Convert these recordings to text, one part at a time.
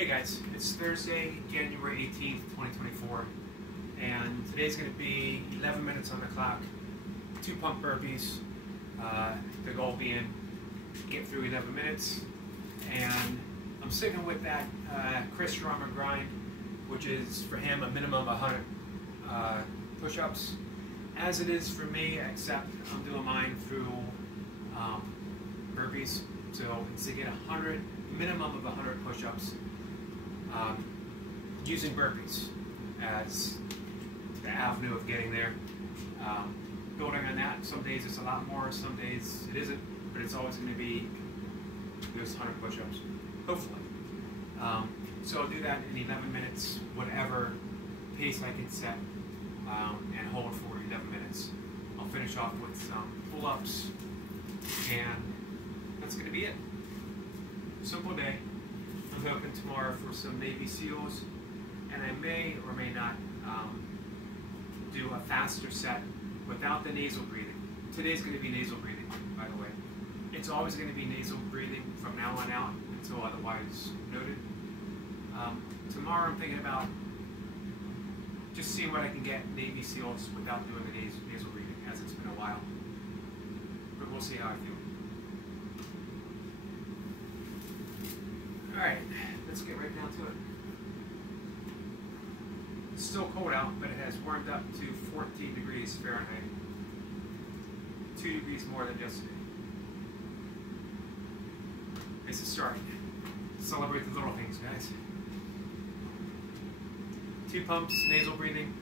Hey guys, it's Thursday, January 18th, 2024, and today's going to be 11 minutes on the clock, 2 pump burpees, the goal being get through 11 minutes, and I'm sticking with that Chris Drummer grind, which is for him a minimum of 100 push-ups, as it is for me, except I'm doing mine through burpees, so it's to get 100, minimum of 100 push-ups. Using burpees as the avenue of getting there. Building on that, some days it's a lot more, some days it isn't, but it's always going to be those 100 push-ups, hopefully. So I'll do that in 11 minutes, whatever pace I can set, and hold for 11 minutes. I'll finish off with some pull-ups, and that's going to be it. Simple day. I'm hoping tomorrow for some Navy SEALs, and I may or may not do a faster set without the nasal breathing. Today's going to be nasal breathing, by the way. It's always going to be nasal breathing from now on out until otherwise noted. Tomorrow I'm thinking about just seeing what I can get Navy SEALs without doing the nasal breathing, as it's been a while. But we'll see how I feel. Alright, let's get right down to it. It's still cold out, but it has warmed up to 14 degrees Fahrenheit. 2 degrees more than yesterday. It's a start. Celebrate the little things, guys. 2 pumps, nasal breathing.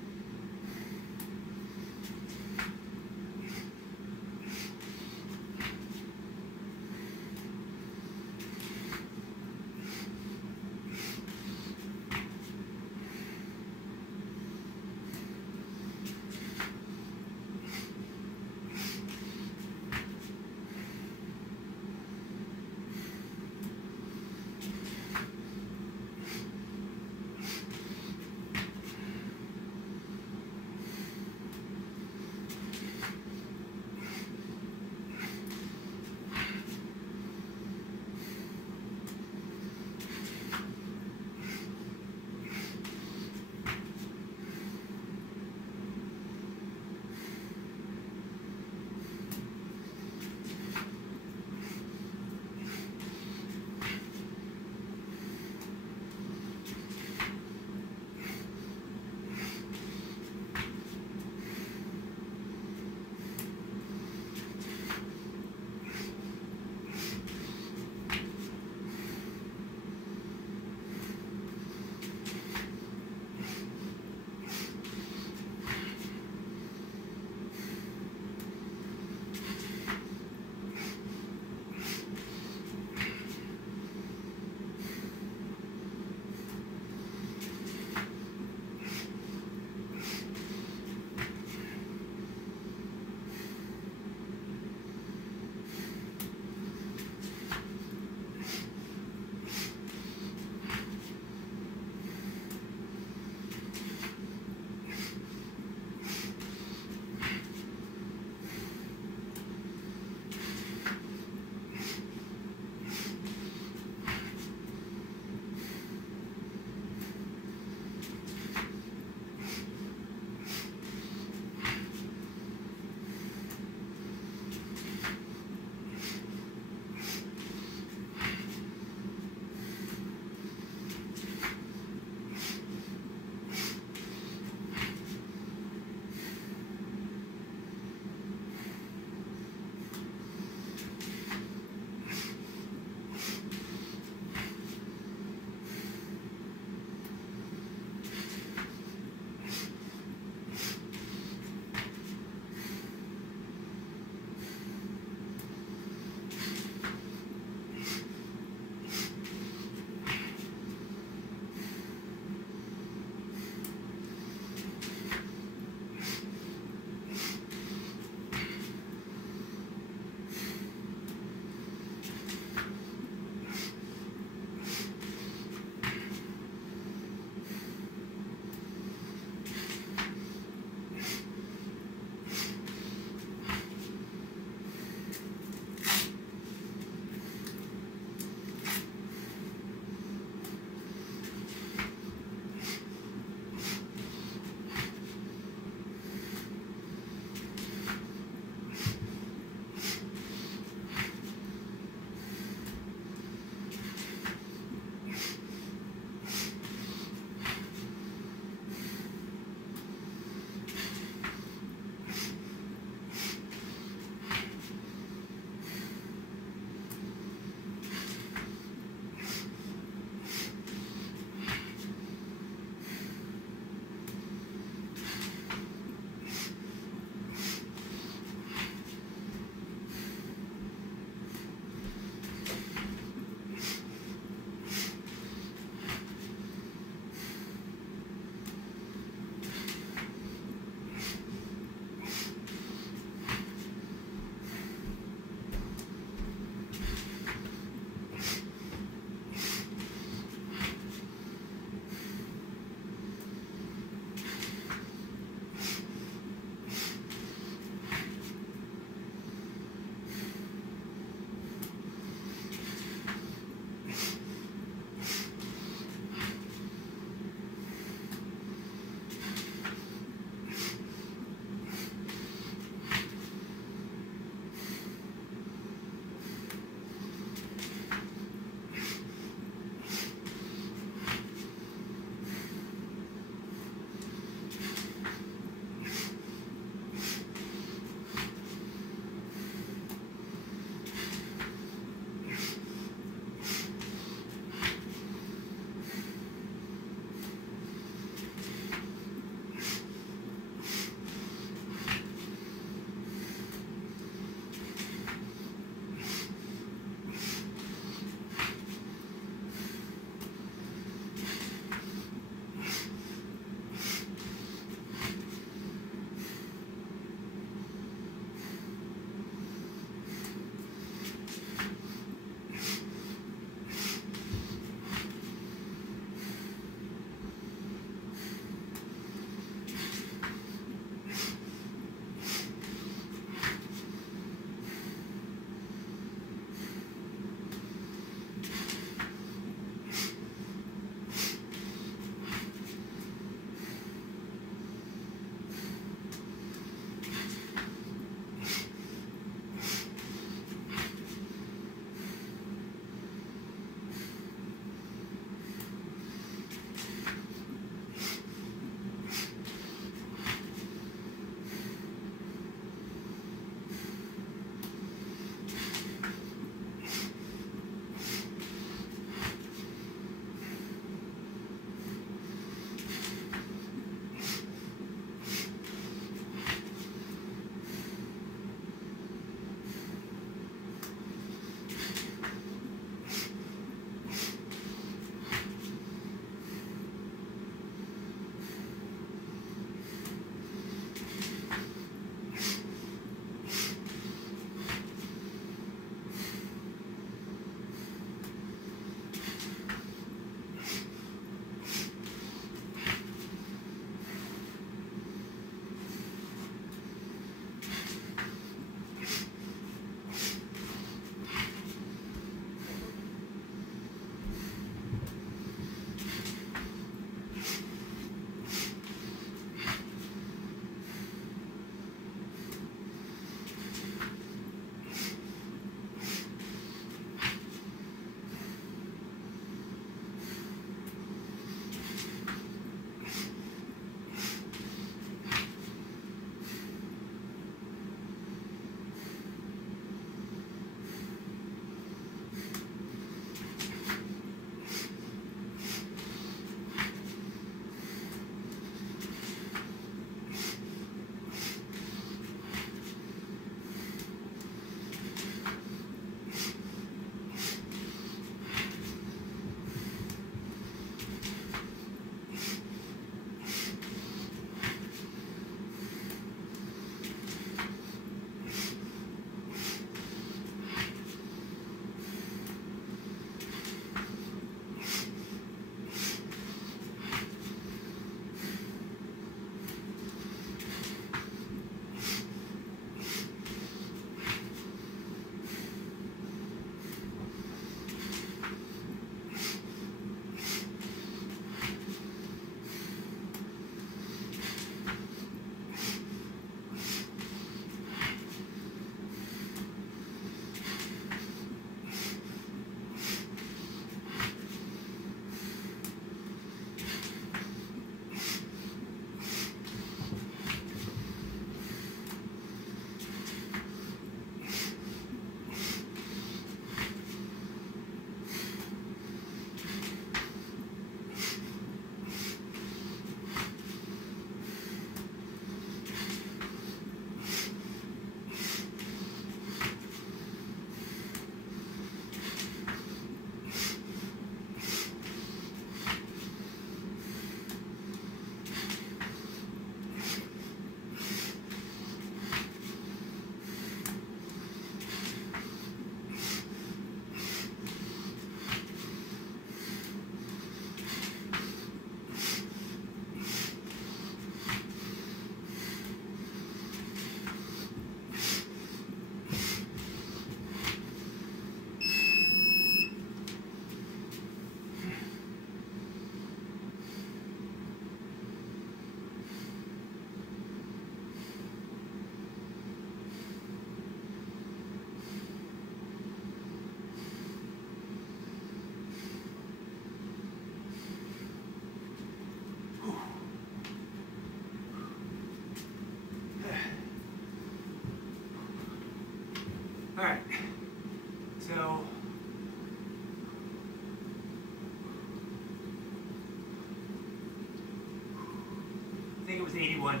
it was 81.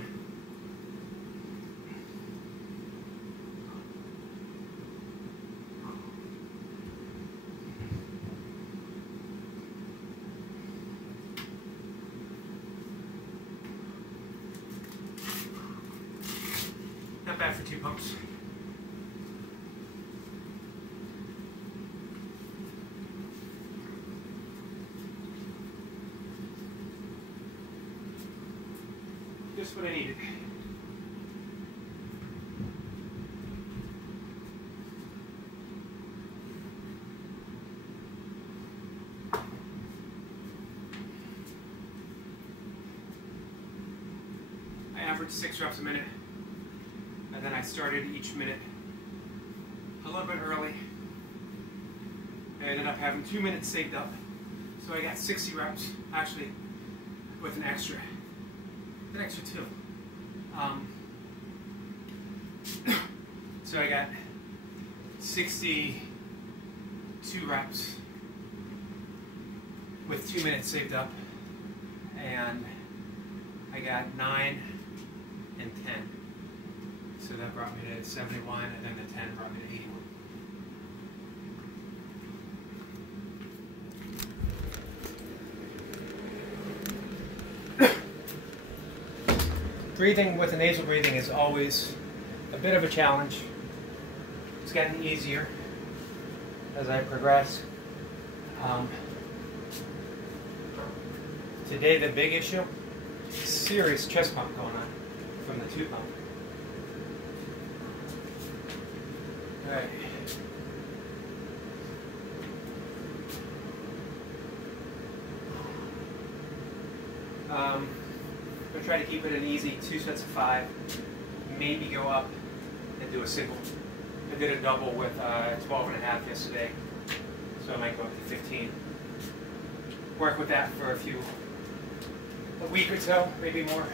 Not bad for 2 pumps. Just what I needed. I averaged 6 reps a minute, and then I started each minute a little bit early. I ended up having 2 minutes saved up, so I got 60 reps, actually, with an extra 2. So I got 62 reps with 2 minutes saved up, and I got 9 and 10. So that brought me to 71, and then the 10 brought me to 81. Breathing with the nasal breathing is always a bit of a challenge. It's getting easier as I progress. Today the big issue, serious chest pump going on from the 2 pump. All right. I'm going to try to keep it an easy 2 sets of 5, maybe go up and do a single. I did a double with 12.5 yesterday, so I might go up to 15. Work with that for a week or so, maybe more.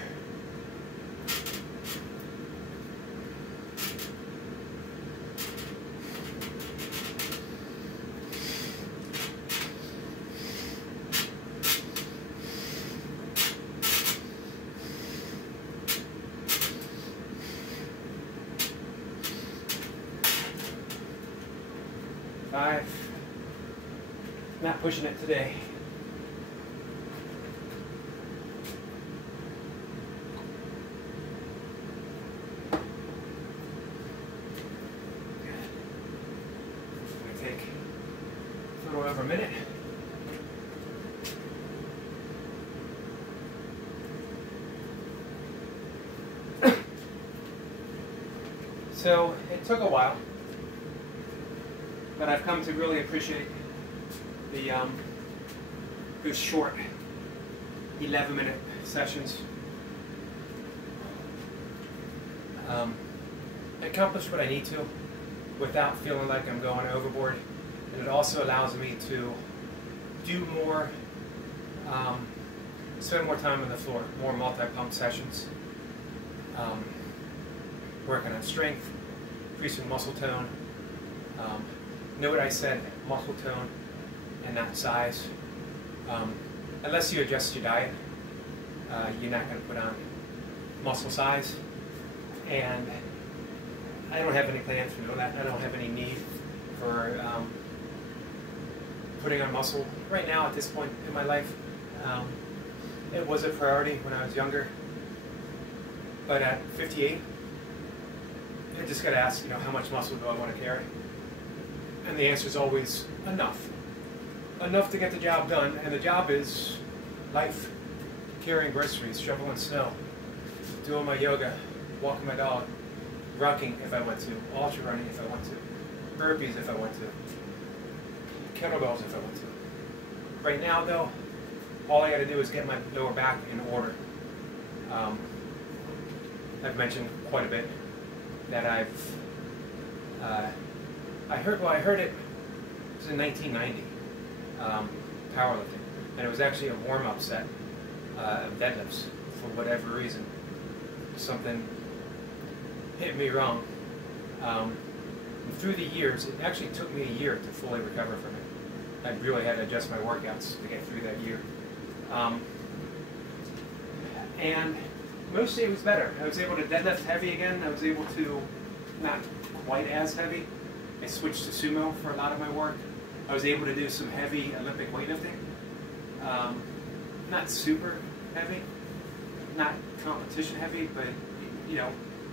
Not pushing it today. It's going to take a little over a minute. So it took a while, but I've come to really appreciate the good short 11-minute sessions. I accomplished what I need to without feeling like I'm going overboard, and it also allows me to do more, spend more time on the floor, more multi-pump sessions, working on strength, increasing muscle tone. Know what I said, muscle tone and not size. Unless you adjust your diet, you're not going to put on muscle size. And I don't have any plans for doing that. I don't have any need for putting on muscle right now at this point in my life. It was a priority when I was younger, but at 58, I just got to ask, how much muscle do I want to carry? And the answer is always enough. Enough to get the job done, and the job is life. Carrying groceries, shoveling snow, doing my yoga, walking my dog, rucking if I want to, ultra running if I want to, burpees if I want to, kettlebells if I want to. Right now though, all I got to do is get my lower back in order. I've mentioned quite a bit that I heard it was in 1990, powerlifting, and it was actually a warm-up set of deadlifts. For whatever reason, something hit me wrong. And through the years, it actually took me a year to fully recover from it. I really had to adjust my workouts to get through that year. And mostly it was better. I was able to deadlift heavy again. I was able to, not quite as heavy. I switched to sumo for a lot of my work. I was able to do some heavy Olympic weightlifting. Not super heavy, not competition heavy, but you know,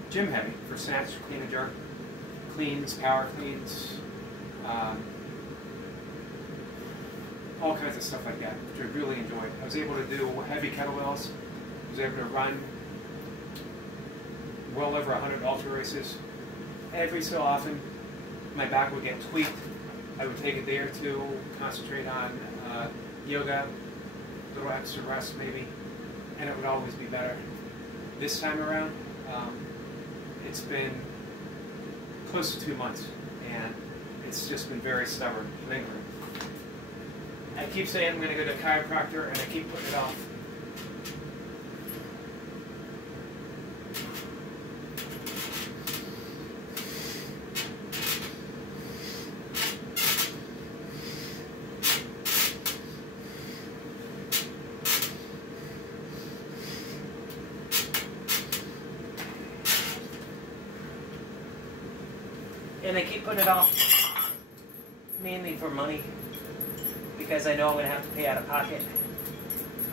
gym heavy for snatch, clean and jerk, cleans, power cleans, all kinds of stuff like that, which I really enjoyed. I was able to do heavy kettlebells. I was able to run well over 100 ultra races. Every so often, my back would get tweaked. I would take a day or two, concentrate on yoga, a little extra rest maybe, and it would always be better. This time around, it's been close to 2 months, and it's just been very stubborn, lingering. I keep saying I'm going to go to a chiropractor, and I keep putting it off. And I keep putting it off mainly for money, because I know I'm going to have to pay out of pocket.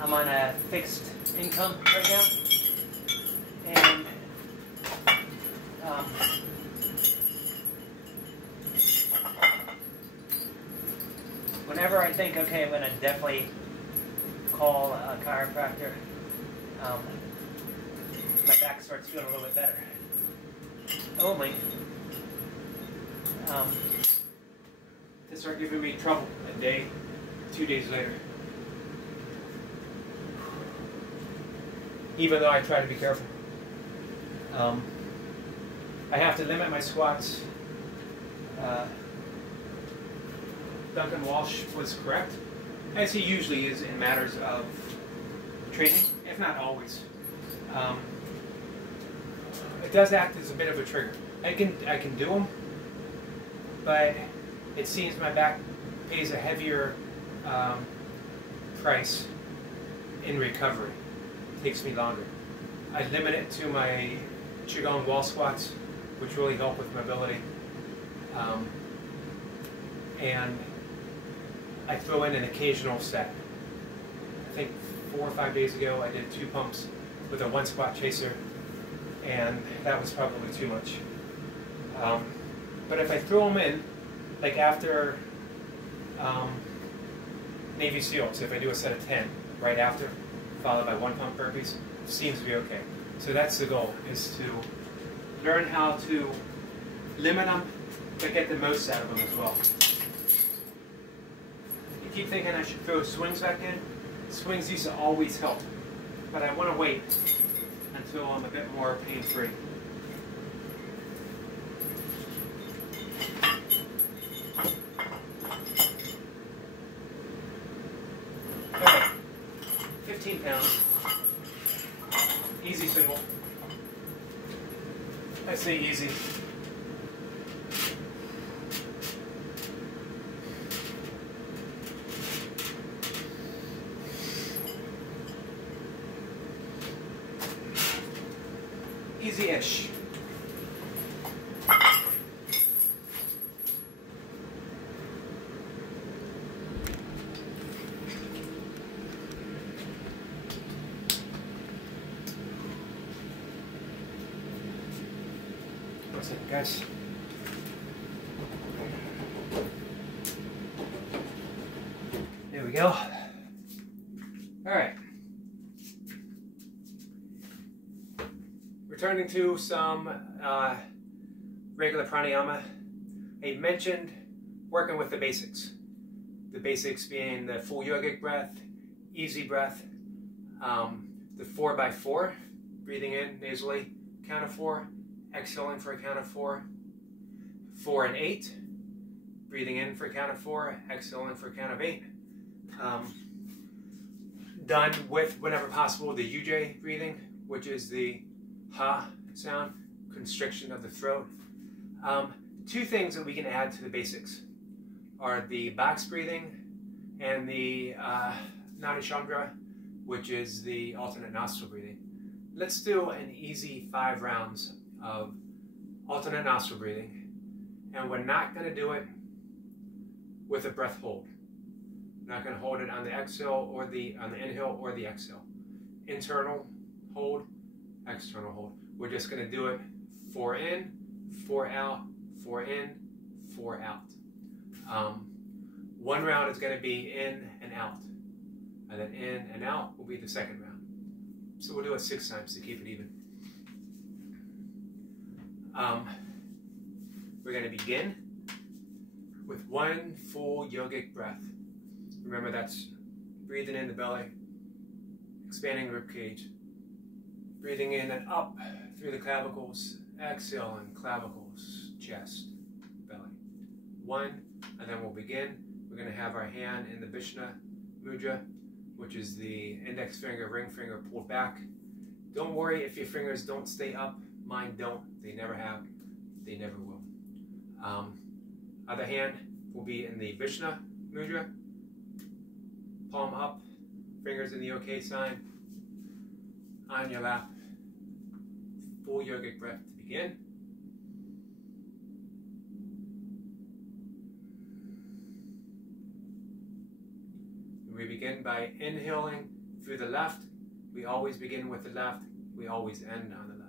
I'm on a fixed income right now, and whenever I think, okay, I'm going to definitely call a chiropractor, my back starts feeling a little bit better. Only to start giving me trouble a day, 2 days later. Even though I try to be careful. I have to limit my squats. Duncan Walsh was correct, as he usually is in matters of training, if not always. It does act as a bit of a trigger. I can do them, but it seems my back pays a heavier price in recovery. It takes me longer. I limit it to my Qigong wall squats, which really help with mobility. And I throw in an occasional set. I think 4 or 5 days ago I did 2 pumps with a 1 squat chaser, and that was probably too much. But if I throw them in, like after Navy SEALs, if I do a set of 10 right after, followed by 1 pump burpees, it seems to be okay. So that's the goal, is to learn how to limit them, but get the most out of them as well. You keep thinking I should throw swings back in. Swings used to always help, but I want to wait until I'm a bit more pain-free. Okay, 15 pounds, easy single. I say easy. Easy-ish. What's it, guys? There we go. All right. Returning to some regular pranayama. I mentioned working with the basics. The basics being the full yogic breath, easy breath, the 4x4, breathing in nasally, count of 4, exhaling for a count of 4, 4 and 8, breathing in for a count of 4, exhaling for a count of 8. Done with, whenever possible, the UJ breathing, which is the ha sound, constriction of the throat. 2 things that we can add to the basics are the box breathing and the Nadi Chandra, which is the alternate nostril breathing. Let's do an easy 5 rounds of alternate nostril breathing. And we're not going to do it with a breath hold. We're not going to hold it on the exhale or on the inhale or the exhale. Internal hold, external hold. We're just going to do it 4 in, 4 out, 4 in, 4 out. 1 round is going to be in and out. And then in and out will be the second round. So we'll do it 6 times to keep it even. We're going to begin with 1 full yogic breath. Remember, that's breathing in the belly, expanding the rib cage, breathing in and up through the clavicles, exhale and clavicles, chest, belly. 1, and then we'll begin. We're going to have our hand in the Vishnu Mudra, which is the index finger, ring finger pulled back. Don't worry if your fingers don't stay up. Mine don't. They never have. They never will. Other hand will be in the Vishnu Mudra. Palm up, fingers in the OK sign. On your lap. Full yogic breath to begin. We begin by inhaling through the left. We always begin with the left. We always end on the left.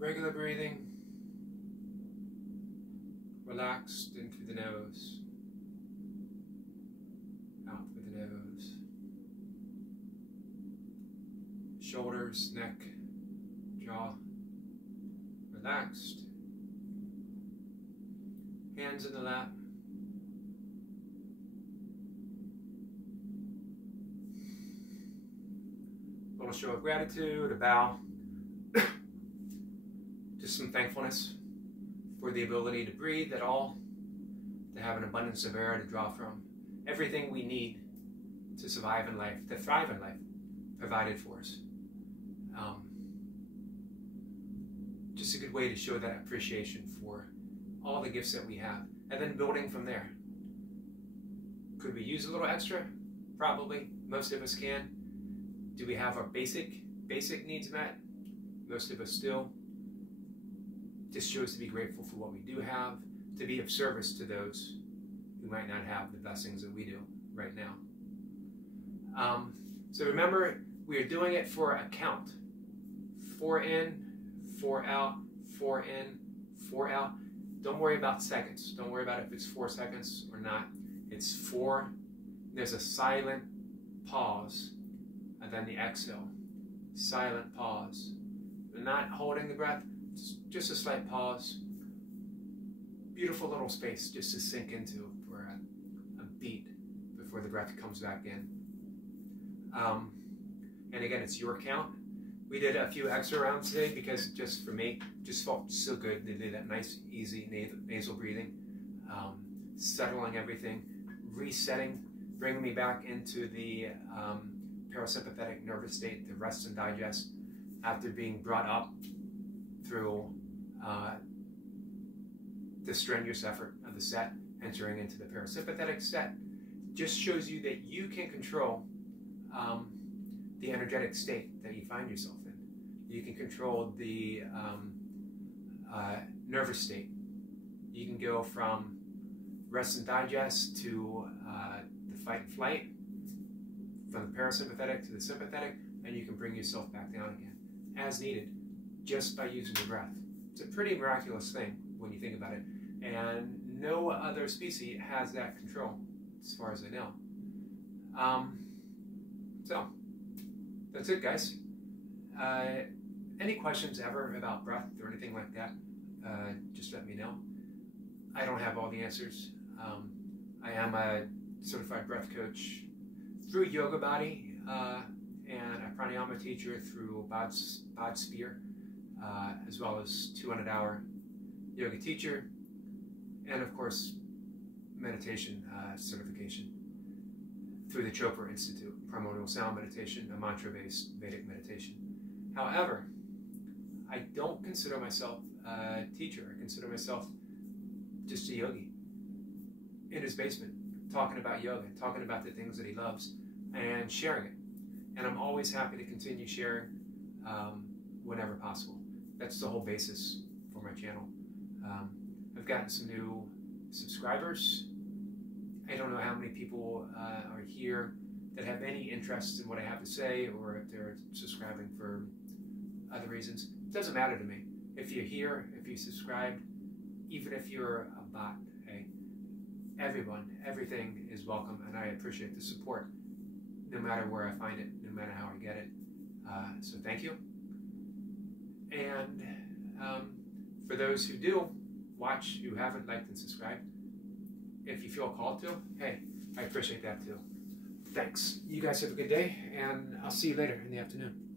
Regular breathing, relaxed in through the nose, out through the nose, shoulders, neck, jaw, relaxed, hands in the lap, a little show of gratitude, a bow. Just some thankfulness for the ability to breathe at all, to have an abundance of air to draw from. Everything we need to survive in life, to thrive in life, provided for us. Just a good way to show that appreciation for all the gifts that we have. And then building from there. Could we use a little extra? Probably. Most of us can. Do we have our basic needs met? Most of us still. Just shows to be grateful for what we do have, to be of service to those who might not have the blessings that we do right now. So remember, we are doing it for a count. 4 in, 4 out, 4 in, 4 out. Don't worry about seconds. Don't worry about if it's 4 seconds or not. It's 4. There's a silent pause, and then the exhale. Silent pause. We're not holding the breath. Just a slight pause. Beautiful little space just to sink into for a beat before the breath comes back in. And again, it's your count. We did a few extra rounds today because just for me, just felt so good. They did that nice, easy nasal breathing, settling everything, resetting, bringing me back into the parasympathetic nervous state, the rest and digest, after being brought up through the strenuous effort of the set, entering into the parasympathetic set. Just shows you that you can control the energetic state that you find yourself in. You can control the nervous state. You can go from rest and digest to the fight and flight, from the parasympathetic to the sympathetic, and you can bring yourself back down again as needed just by using your breath. It's a pretty miraculous thing when you think about it, and no other species has that control as far as I know. So that's it, guys. Any questions ever about breath or anything like that, just let me know. I don't have all the answers. I am a certified breath coach through Yoga Body and a pranayama teacher through Bod Spear, as well as 200-hour yoga teacher, and of course meditation certification through the Chopra Institute, primordial sound meditation, a mantra-based Vedic meditation. However, I don't consider myself a teacher. I consider myself just a yogi in his basement, talking about yoga, talking about the things that he loves, and sharing it. And I'm always happy to continue sharing whenever possible. That's the whole basis for my channel. I've gotten some new subscribers. I don't know how many people are here that have any interest in what I have to say, or if they're subscribing for other reasons. It doesn't matter to me. If you're here, if you subscribed, even if you're a bot, hey, everyone, everything is welcome, and I appreciate the support, no matter where I find it, no matter how I get it. So thank you. And for those who do watch, who haven't liked and subscribed, if you feel called to, hey, I appreciate that too. Thanks. You guys have a good day, and I'll see you later in the afternoon.